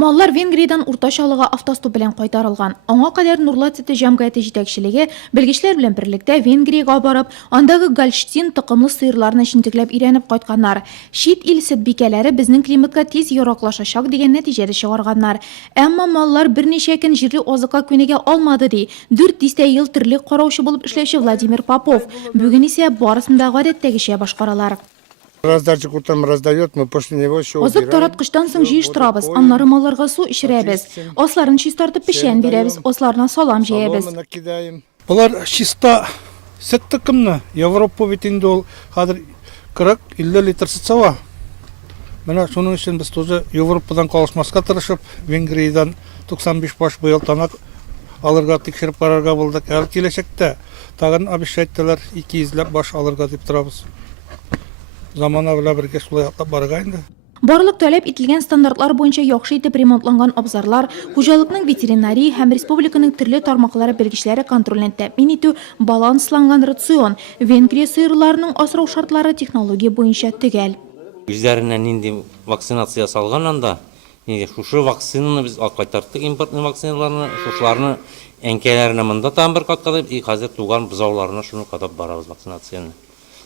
Маллар Венгриядан уртачалыга автостоп белән кайтарылган. Аңа кадәр Нурлат сөте җәмгыяте җитәкчелеге белгечләр белән берлектә Венгриягә барып, андагы Гольштин токымлы сыерларны җинтекләп өйрәнеп кайтканнар. Чит ил сөт бикәләре безнең климатка тиз яраклашачак дигән нәтиҗәдә чыгарганнар. Әмма маллар берничә көн җирле азыкка күнегә алмады ди. 400 ел тирлек караучы булып эшләүче Владимир Попов. Бүген исә барысын да гадәттәгечә башкаралар. Раздатчик утром раздает, мы после него еще Азык тараткычтан соң җыештырабыз, аннары малларга су ишерәбез. Асларын чистартып пешән бирәбез, асларына салам җәябез. Бұлар чиста сөт тұқымны. Европа бетінде ол қазір 40-50 литр сүт сауа. Мына соның үшін біз тоже Европадан қалышмасқа тырышып, Венгриядан 95 баш бұйылтанақ алырға текшеріп қарарға болдық. Әлі келешекте тағын обещайттылар 200 баш алырға деп тұрабыз. Замана белән бергә шулай атлап барырга инде. Барлык таләп ителгән стандартлар буенча яхшы итеп ремонтланган абзарлар, хуҗалыкның ветеринария һәм республиканың төрле тармаклары белгечләре контролен тәэмин итү, балансланган рацион, Венгрия сыерларының асрау шартлары технология буенча төгәл. Үзләренә нинди вакцинация салган анда, шушы вакцинаны біз алып кайтардык, импортный вакциналарны, шушыларны әнкәләренә монда там бер каткалап, хәзер туган бозауларына шуны кадап барабыз вакцинацияны.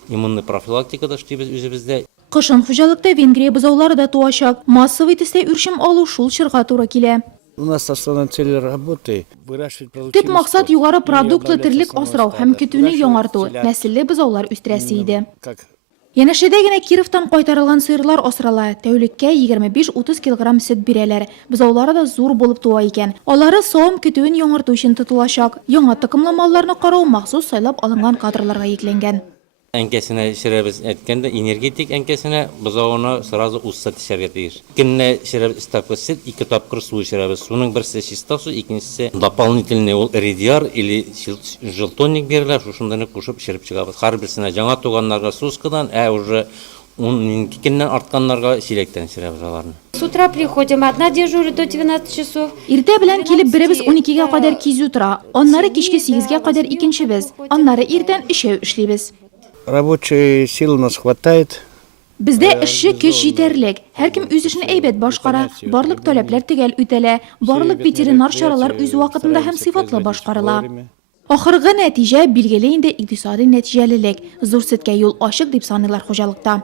Иммунный профилактикада эшлибез үзебездә. Кышын хуҗалыкта Венгрия бозаулары да туачак. Массовый төстә үрчем алу шул чорга туры килә. У нас основная цель работы выращивать Төп продуктивность. максат югары продуктлы терлек асрау һәм көтүне яңарту, нәселле бозаулар үстерәсе иде. Янәшәдә генә Кировтан кайтарылган сыерлар асрала. Тәүлеккә 25-30 кг сөт бирәләр. Бозаулары да зур булып туа икән. Алары савым көтүен яңарту өчен тотылачак. Яңа токымлы малларны карау махсус сайлап алынган кадрларга йөкләнгән. Әнкәсенә эшерәбез әйткәндә, энергетик әнкәсенә бозауына сразу усса төшәргә тиеш. Көнне эшерәбез истаксыз 2 тапкыр су эшерәбез. Суның берсе чиста су, икенчесе дополнительный ул редиар или желтоник бирелә, шушынданы кушып эшереп чыгабыз. Һәрберсенә жаңа туганнарга сускадан, уже 12 көннән артканнарга чилектән эшерәбез аларны. С утра приходим, одна дежурит до 12 часов. Иртә белән килеп беребез 12-гә кадәр кизү тора. Аннары кичке 8-гә кадәр икенчебез. Аннары иртән эшәү эшлибез. Рабочей силы у нас хватает. Бездә эшче көч җитәрлек. Һәркем үз эшен әйбәт башкара. Барлык таләпләр төгәл үтәлә. Барлык ветеринар чаралар үз вакытында һәм сыйфатлы башкарыла. Ахыргы нәтиҗә билгеле инде икътисади нәтиҗәлелек. Зур сөткә юл ачык дип саныйлар хуҗалыкта.